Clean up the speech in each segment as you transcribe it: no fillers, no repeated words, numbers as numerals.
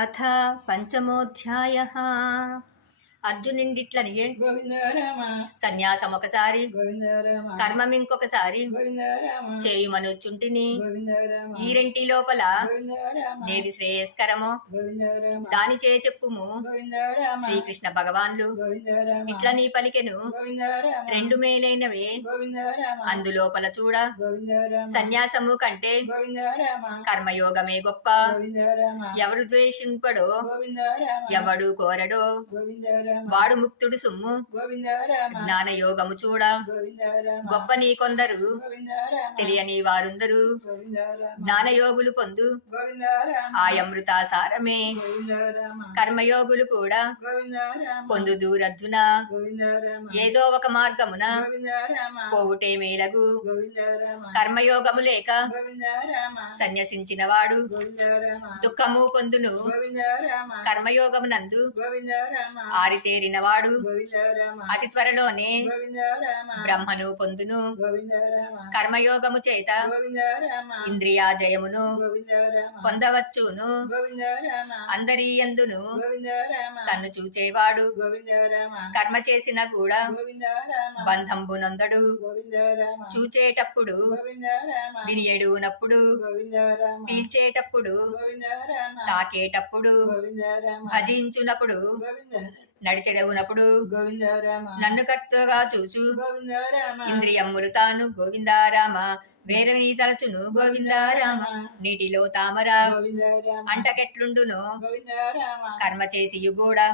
అథ పంచమోధ్యాయః. అర్జునుడిట్లనియే సన్యాసం ఒకసారి కర్మం ఇంకొకసారి చేయుమనుచుంటిని. ఈ రెంటి లోపల నేది శ్రేయస్కరమో దాని చే చెప్పుము. శ్రీకృష్ణ భగవాన్లు ఇట్ల నీ పలికెను, రెండు మేలైనవే అందులోపల చూడ. సన్యాసము కంటే కర్మయోగమే గొప్ప. ఎవరు ద్వేషింపడో ఎవడు కోరడో వాడు ముక్తుడు సుమ్ము. జ్ఞానయోగము చూడ గొప్ప నీ కొందరు తెలియని వారుందరు. జ్ఞానయోగులు పొందు ఆయమృతాసారమే. కర్మయోగులు కూడా పొందుదూరర్జున. ఏదో ఒక మార్గమున పోవుటే మేలగు. కర్మయోగము లేక సన్యసించిన వాడు దుఃఖము పొందును. కర్మయోగమునందు ఆరితేరినవాడు అతి త్వరలోనే బ్రహ్మను పొందును. కర్మయోగము చేత ఇంద్రియ జయమును పొందవచ్చును. అందరి యందును తన్ను చూచేవాడు కర్మ చేసిన కూడా బంధంబునందడు. చూచేటప్పుడు వినియడునప్పుడు పీల్చేటప్పుడు తాకేటప్పుడు భజించునప్పుడు నడిచెడవునప్పుడు నన్ను కర్తగా చూచు. ఇంద్రియములు తాను గోవిందారామ వేరే నీ తలచును గోవిందారామ. నీటిలో తామర అంటకెట్లుండును కర్మ చేసి కూడా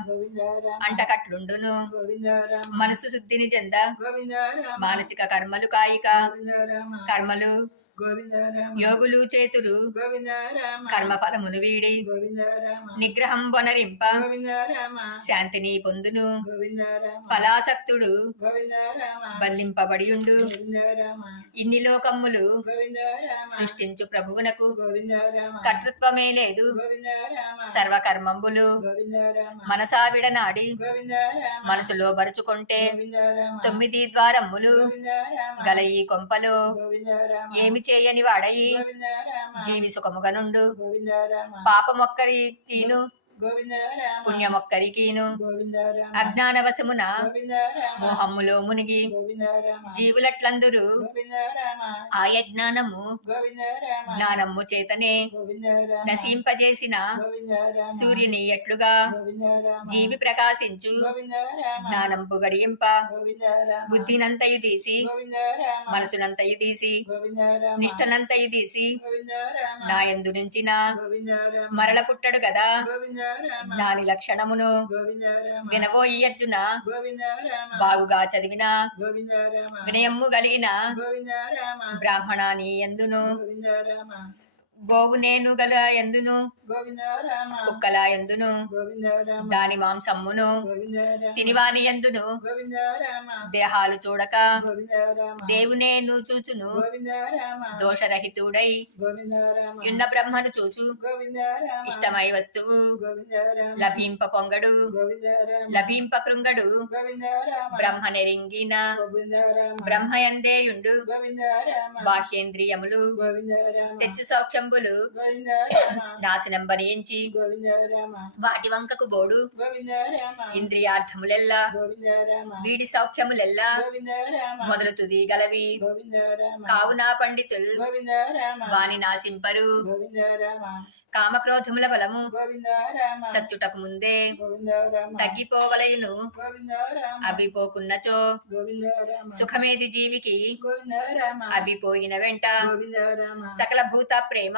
అంటకట్లుండును. మనసు శుద్ధిని చెంద మానసిక కర్మలు కాయిక కర్మలు యోగులు చేతురు. కర్మఫలమును వీడి నిగ్రహం వనరింప శాంతిని పొందును. ఫలాసక్తుడు బల్లింపబడియుండు. ఇన్ని లోకములు సృష్టించు ప్రభువునకు కర్తృత్వమే లేదు. సర్వకర్మంబులు మనసావిడనాడి మనసులో బరుచుకుంటే 9 ద్వారములు గల ఈ కొంపలో ఏమి చేయని వాడయి జీవి సుఖముగనుండు. పాపమొక్కరికీను పుణ్యమొక్కరికీను అజ్ఞానవశమున మోహమ్ములో మునిగి జీవులట్లందురు ఆ యజ్ఞానము జ్ఞానము చేతనే నశింపజేసిన సూర్యుని ఎట్లుగా జీవి ప్రకాశించు. జ్ఞానంపు గడియింప బుద్ధినంతయు తీసి మనసునంతయు తీసి నిష్టనంతయు తీసి నాయందు నుంచిన మరల పుట్టడు గదా. జ్ఞాని లక్షణమును వినవోయి అర్జున. బాగుగా చదివిన వినయము కలిగిన బ్రాహ్మణాని ఎందును గోవు నేను గల ఎందును కుక్కల ఎందును దాని మాంసమ్మును తినివాని ఎందును దేహాలు చూడక దేవునేను చూచును. దోషరహితుడై యున్న బ్రహ్మను చూచు. ఇష్టమై వస్తువు లభింప పొంగడు లభింప కృంగడు. బ్రహ్మ నెరింగిన బ్రహ్మయందేయుండు. బాహ్యేంద్రియములు తెచ్చు సౌఖ్యంబులు నాశనం బరించి వాటి వంకకు బోడు. ఇంద్రియార్థములెల్లా వీడి సౌఖ్యములెల్లా మొదలు తుది గలవి. కావున పండితులు వాని నాశింపరు. కామక్రోధముల బలము చచ్చుటకు ముందే తగ్గిపోవలయును. అవి పోకున్నచో సుఖమేది జీవికి. అవి పోయిన వెంట సకల భూత ప్రేమ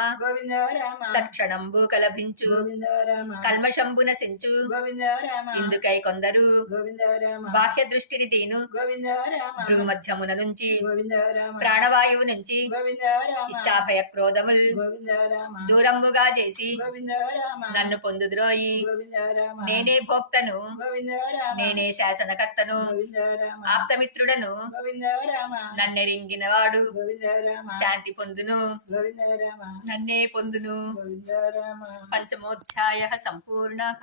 తక్షణంబు కలభించు. కల్మషంబు నశించు. ఇందుకై కొందరు బాహ్య దృష్టిని దీను భ్రూమధ్యమున నుంచి ప్రాణవాయువు నుంచి ఇచ్చాభయ క్రోధముల్ దూరంబుగా చేసి నన్ను పొందుద్రోయి. నేనే భోక్తను నేనే శాసనకర్తను ఆప్తమిత్రుడను. నన్నెరింగిన వాడు శాంతి పొందును నన్నే పొందును. పంచమోధ్యాయః సంపూర్ణః.